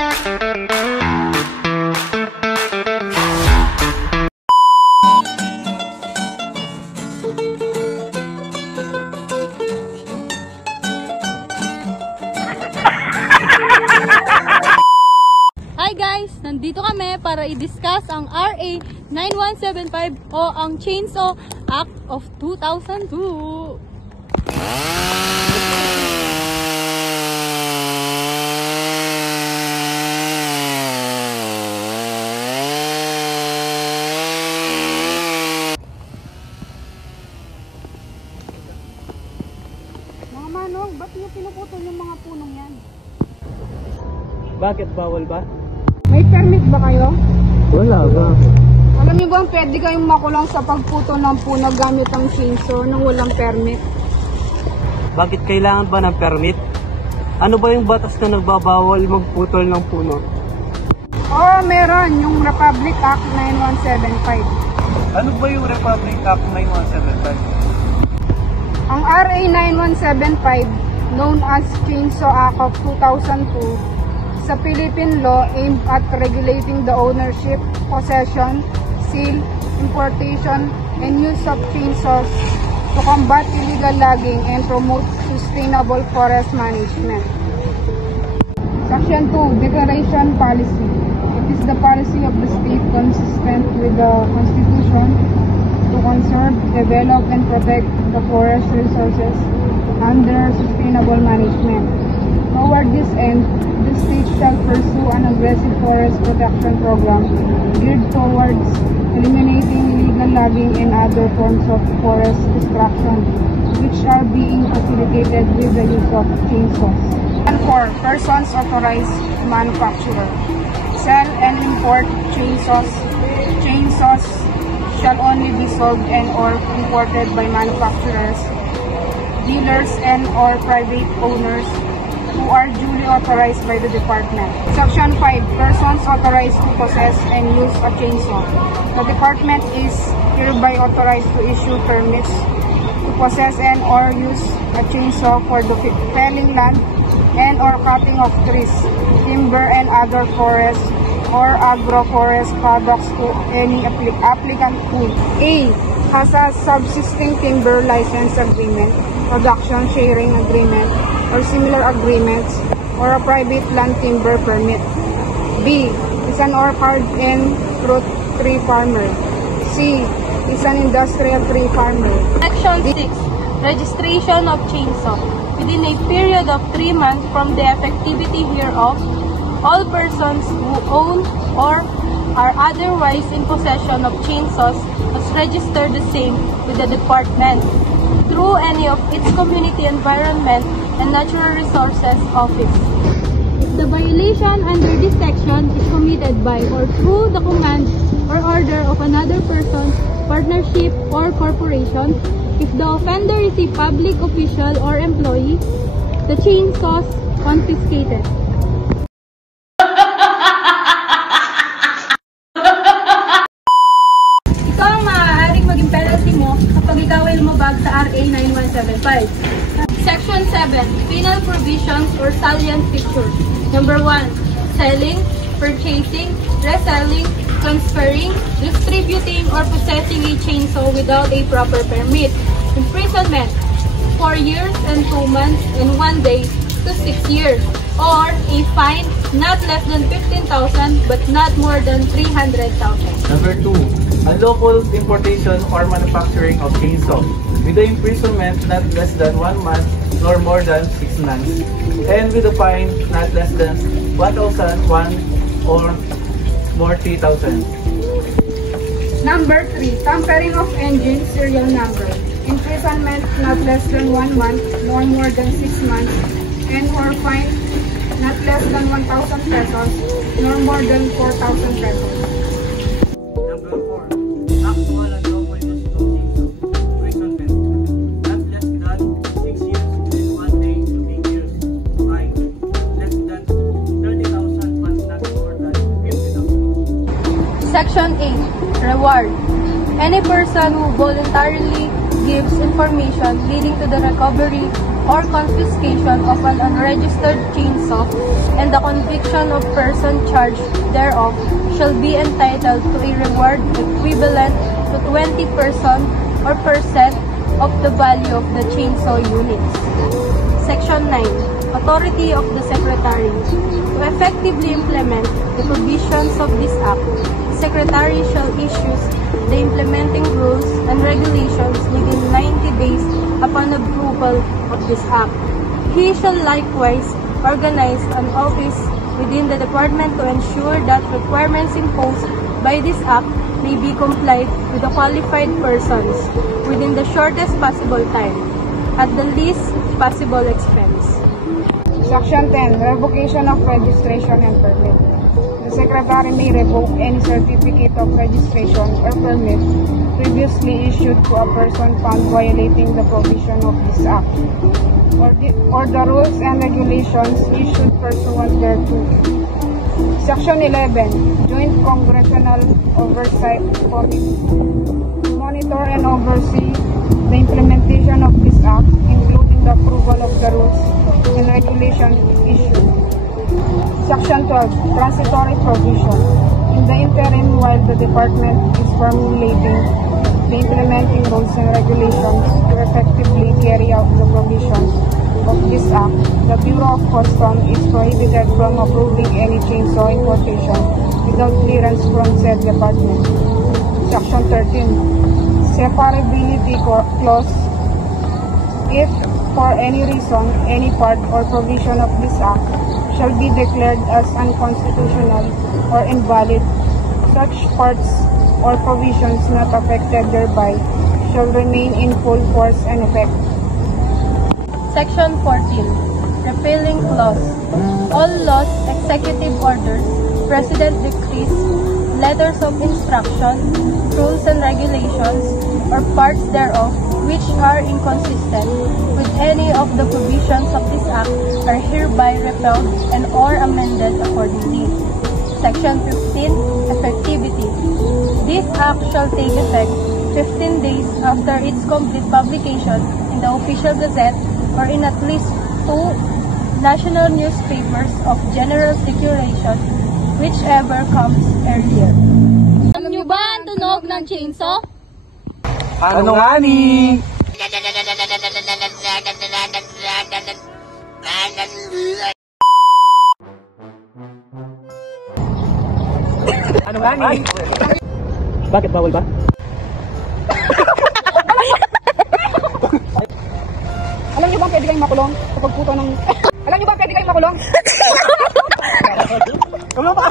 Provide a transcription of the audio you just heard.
Hi guys! Nandito kami para i-discuss ang RA 9175 o ang Chainsaw Act of 2002. Mga manong, ba't niyo pinuputol yung mga punong yan? Bakit bawal ba? May permit ba kayo? Wala ba? Alam niyo ba pwede kayong makulong sa pagputol ng puno gamit ang chainsaw nang walang permit? Bakit kailangan ba ng permit? Ano ba yung batas na nagbabawal magputol ng puno? Oo, meron. Yung Republic Act 9175. Ano ba yung Republic Act 9175? Ang RA 9175, known as Chainsaw Act of 2002, sa Philippine law aimed at regulating the ownership, possession, sale, importation, and use of chainsaws to combat illegal logging and promote sustainable forest management. Section 2, Declaration Policy. It is the policy of the state consistent with the Constitution to conserve, develop, and protect the forest resources under sustainable management. Toward this end, the state shall pursue an aggressive forest protection program geared towards eliminating illegal logging and other forms of forest destruction, which are being facilitated with the use of chainsaws. And 4. Persons authorized manufacturer. Sell and import chainsaws. Chainsaws shall only be sold and or imported by manufacturers, dealers, and or private owners who are duly authorized by the department. Section 5. Persons authorized to possess and use a chainsaw. The department is hereby authorized to issue permits to possess and or use a chainsaw for the felling land and or cutting of trees, timber, and other forest or agroforest products to any applicant who A. has a subsisting timber license agreement, production sharing agreement, or similar agreements, or a private land timber permit. B. is an orchard and fruit tree farmer. C. is an industrial tree farmer. Section 6. Registration of chainsaw. Within a period of 3 months from the effectivity hereof, all persons who own or are otherwise in possession of chainsaws must register the same with the department through any of its community environment and natural resources office. If the violation under this section is committed by or through the command or order of another person, partnership, or corporation, if the offender is a public official or employee, the chainsaw is confiscated. Ito ang maaaring maging penalty mo kapag ikaw ay lumabag sa RA 9175. Section 7. Penal provisions or salient features. Number 1. Selling, purchasing, reselling, transferring, distributing, or possessing a chainsaw without a proper permit. Imprisonment, 4 years and 2 months and 1 day to 6 years. Or a fine not less than 15,000 but not more than 300,000. Number 2. Unlawful importation or manufacturing of chainsaw with the imprisonment not less than 1 month nor more than 6 months, and with a fine not less than 1,001 or more 3,000. Number 3. Tampering of engine serial number. Imprisonment not less than 1 month nor more than 6 months, and or fine not less than 1,000 pesos nor more than 4,000 pesos. Number 4. Actual and lawful use of chainsaw. Imprisonment not less than 6 years and 1 day to 8 years. Fine less than 30,000 but not more than 50,000. Section 8. Reward. Any person who voluntarily gives information leading to the recovery or confiscation of an unregistered chainsaw, and the conviction of person charged thereof shall be entitled to a reward equivalent to 20% or percent of the value of the chainsaw units. Section 9. Authority of the Secretary. To effectively implement the provisions of this Act, the Secretary shall issue the implementing rules and regulations within 90 days upon approval of this Act. He shall likewise organize an office within the Department to ensure that requirements imposed by this Act may be complied with the qualified persons within the shortest possible time, at the least possible expense. Section 10. Revocation of registration and permit. The Secretary may revoke any certificate of registration or permit previously issued to a person found violating the provision of this Act, or the rules and regulations issued pursuant thereto. Section 11. Joint Congressional Oversight Committee. To monitor and oversee the implementation of this Act, including the approval of the rules and regulations issued. Section 12. Transitory provision. In the interim, while the Department is formulating the implementing rules and regulations to effectively carry out the provisions of this Act, the Bureau of Customs is prohibited from approving any chainsaw importation without clearance from said department. Section 13. Separability clause. If, for any reason, any part or provision of this Act shall be declared as unconstitutional or invalid, such parts or provisions not affected thereby shall remain in full force and effect. Section 14. Repealing Clause. All laws, executive orders, President decrees, letters of instruction, rules and regulations, or parts thereof which are inconsistent with any of the provisions of this Act are hereby repealed and or amended accordingly. Section 15. Effectivity. This Act shall take effect 15 days after its complete publication in the Official Gazette or in at least 2 national newspapers of general circulation, whichever comes earlier. Alam niyo ba ang tunog ng chainsaw? Ano nga ni? Ano nga ni? Bakit bawal ba? Alam niyo bang pwede kayong makulong kapag puto ng... Alam niyo bang pwede kayong makulong? Ano ba?